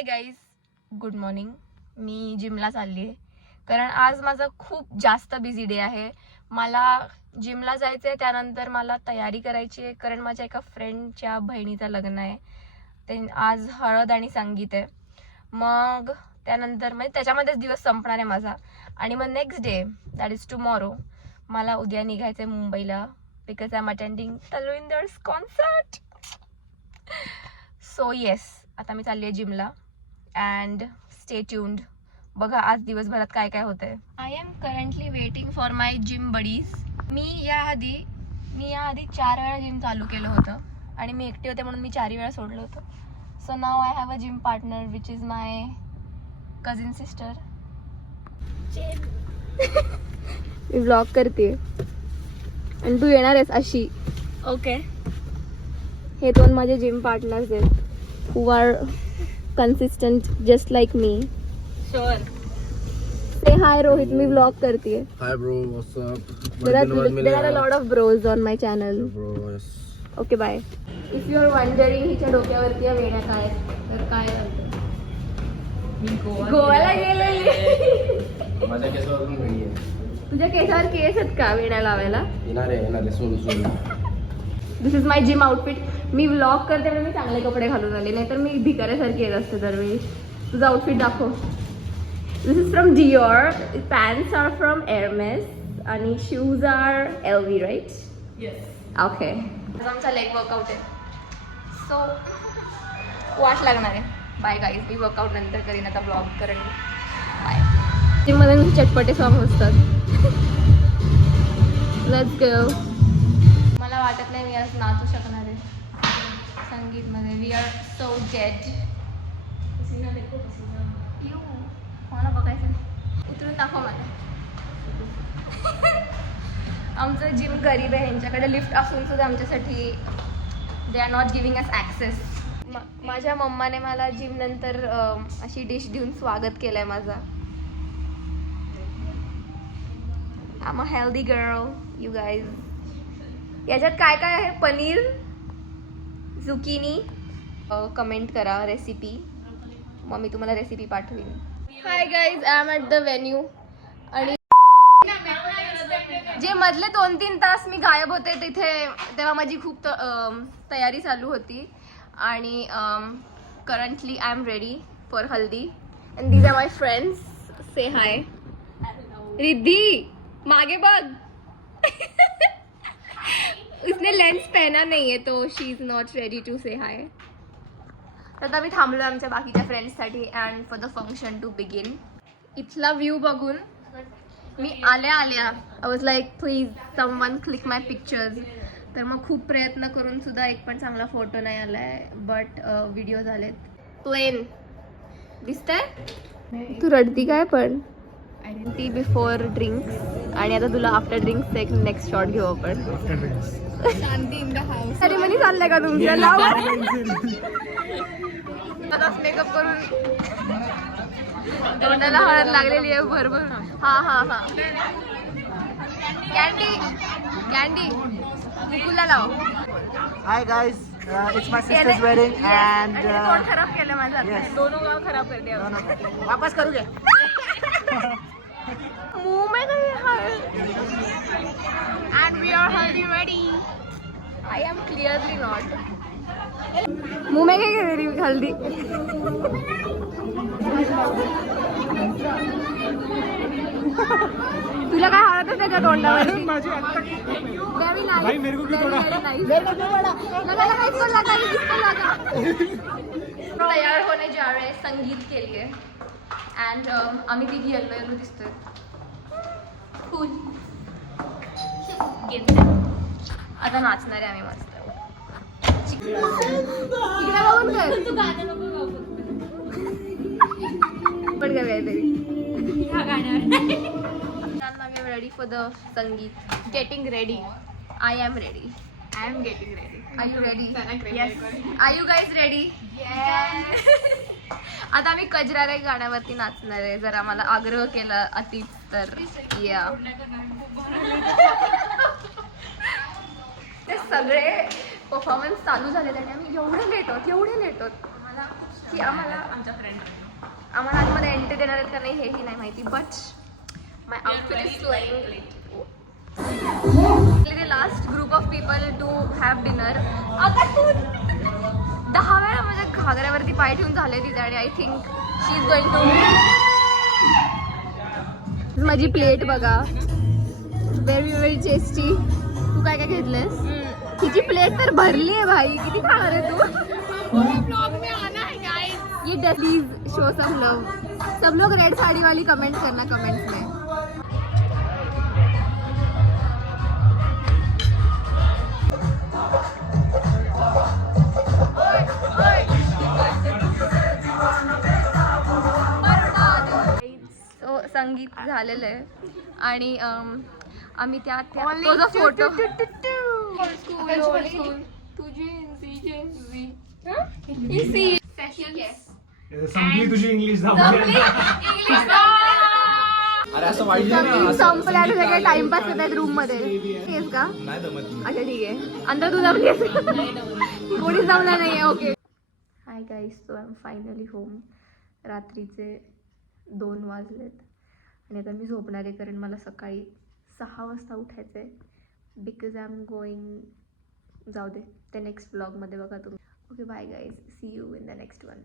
हाय guys, good morning. मी जिमला चालली आहे कारण आज माझा खूप जास्त बिझी डे आहे. मला जिमला जायचं आहे, त्यानंतर मला तयारी करायची आहे कारण माझ्या एका फ्रेंडच्या बहिणीचं लग्न आहे. ते आज हळद आणि संगीत आहे. मग त्यानंतर म्हणजे त्याच्यामध्येच दिवस संपणार आहे माझा. आणि मग next day that is tomorrow मला उद्या निघायचं आहे मुंबईला बिकॉज आय एम अटेंडिंग तलविंदर्स कॉन्सर्ट. सो येस, आता मी चालली आहे जिमला अँड स्टे ट्यून्ड. बघा आज दिवसभरात काय काय होतंय. I am currently waiting for my gym buddies. मी याआधी 4 वेळा जिम चालू केलं होतं आणि मी एकटी होते म्हणून मी 4 वेळा सोडलं होतं. So now I have a gym partner which is my cousin sister. Me vlog करते आणि तू येणार आहेस अशी. ओके, हे 2 माझे जिम पार्टनर्स आहेत who are consistent just like me. Sure. Say hi Rohit, me vlog करतीये. Hi bro, what's up? There are a lot of bros on my channel. Bro, yes. Okay, bye. If you are wondering हिच्या डोक्यावरती या वेण्या काय तर काय मी गोव्याला गेलेली. माझ्या केसावर पण वेणी आहे. तुझ्या केसावर केस आहेत का वेण्या लावायला? येणार आहे सोडून. This is my gym outfit. मी व्लॉग करते म्हणून मी चांगले कपडे घालून आले, नाहीतर मी भिकाऱ्यासारखी येत असते दरवेळी. तुझा आउटफिट दाखव. This is from Dior. Pants are from Hermes आणि shoes are LV, right? Yes. Okay. आमचा लेग वर्कआउट आहे, सो वाट लागणार आहे. बाय गाईज, मी वर्कआउट नंतर करीन, आता ब्लॉग करेन. बाय. जिममध्ये चटपटे सॉंग असतात. Let's go. मला वाटत नाही मी आज नाचू शकणार आहे संगीतमध्ये. We are so dead. मला बघायचं, उतरून दाखव मला. आमचं जिम गरीब आहे, ह्यांच्याकडे लिफ्ट असून सुद्धा आमच्यासाठी they are not giving us access. माझ्या मम्माने मला जिम नंतर अशी डिश देऊन स्वागत केलंय माझा. I am a healthy girl you guys. याच्यात काय काय आहे? पनीर, झुकिनी. कमेंट करा रेसिपी, मग मी तुम्हाला रेसिपी पाठवीन. Hi guys, I am at the venue. आणि जे मधले 2-3 तास मी गायब होते तिथे, तेव्हा माझी खूप तयारी चालू होती. आणि currently I am ready for haldi and these are my friends. Say hi. Riddhi मागे बघ. उसने लेंस पहना नहीं है तो she is not ready to say hi. आता मी थांबलो आमच्या बाकीच्या फ्रेंड्ससाठी and for the function to begin. इथला व्ह्यू बघून मी आल्या I was like please someone click my pictures. तर मग खूप प्रयत्न करून सुद्धा एक पण चांगला फोटो नाही आलाय, बट व्हिडिओ झालेत. प्लेन दिसतंय. तू रडती काय पण? ती बिफोर ड्रिंक्स आणि आता तुला आफ्टर ड्रिंक्स एक नेक्स्ट शॉट घेऊ आपण. शांती इन द हाऊस. अरे मनी चाललंय का तुमच्या? आता मेकअप करून तोंडाला हळद लागलेली आहे भरभर. हा कॅन्डी मुकुला लाव. Hi guys, it's my sister's wedding and तोंड खराब केलं माझं. दोनों खराब करते. वापस करू घे. मुंह में गई हळद. And we are haldi ready. I am clearly not. मुंह में क्या कर रही हल्दी? तुला काय हळद त्याच्या तोंडावरती? भाई मेरे को क्यों थोड़ा तैयार होने जा रहे हैं संगीत के लिए एंड आम्ही तिघी येलो दिसतोय. कूल. आता नाचणार आहे आम्ही मस्त. पण काय तरी रेडी फॉर द संगीत. Getting ready. I am ready. I am getting ready. Are you ready? Yes. Are you guys ready? Yes. आता मी कजरारे गाण्यावरती नाचणार आहे. जर आम्हाला आग्रह केला अतिच तर या. ते सगळे परफॉर्मन्स चालू झालेले आणि आम्ही एवढे लेट होत. की आम्हाला आतमध्ये एंट्री देणार आहेत का नाही हेही नाही माहिती. But my outfit is flying. The last group of people to have dinner. आता तू 10 वेळा माझ्या घागऱ्यावरती पाय ठेवून झाले तिथे आणि I think she is going to. माझी प्लेट बघा, व्हेरी व्हेरी टेस्टी. तू काय काय घेतलंस? तिची प्लेट तर भरली आहे भाई, किती खाणार आहे तू? ये प्लीज शो सम लव. सब लोग रेड साड़ी वाली कमेंट करना कमेंट्स में. संगीत झालेलं आहे आणि आम्ही त्या तो जो फोटो संपली तुझी इंग्लिश अरे असं वाईट संपल्याने सगळे टाइमपास करतायत रूम मध्ये. तेच का? अच्छा ठीक आहे. अंदर तू जमलीस? कोणी जमला नाहीये. Okay. Hi guys, so I am finally home. रात्रीचे 2 वाजलेत आणि आता मी झोपणार आहे कारण मला सकाळी 6 वाजता उठायचं आहे. Because I am going. जाऊ दे, त्या नेक्स्ट ब्लॉगमध्ये बघा तुम्ही. Okay bye guys, see you in the next one.